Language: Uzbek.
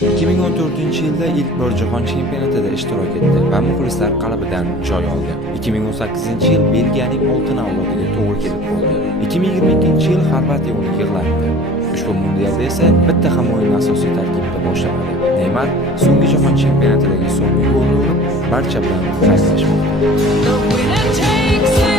2014-yilda ilk bor Jahon chempionatida ishtirok etdi va muxlislar qalbidan joy oldi. 2018-yil Belgiyaning oltin avlodiga to'g'ri kelib qoldi. 2022-yil Xorvatiya uni yig'latdi. Ushbu mundialda esa bitta ham o'yin asosiy tarkibda boshlanadi. Neymar so'nggi Jahon chempionatidagi so'nggi golni urib, barcha bilan xayrlashmoqda.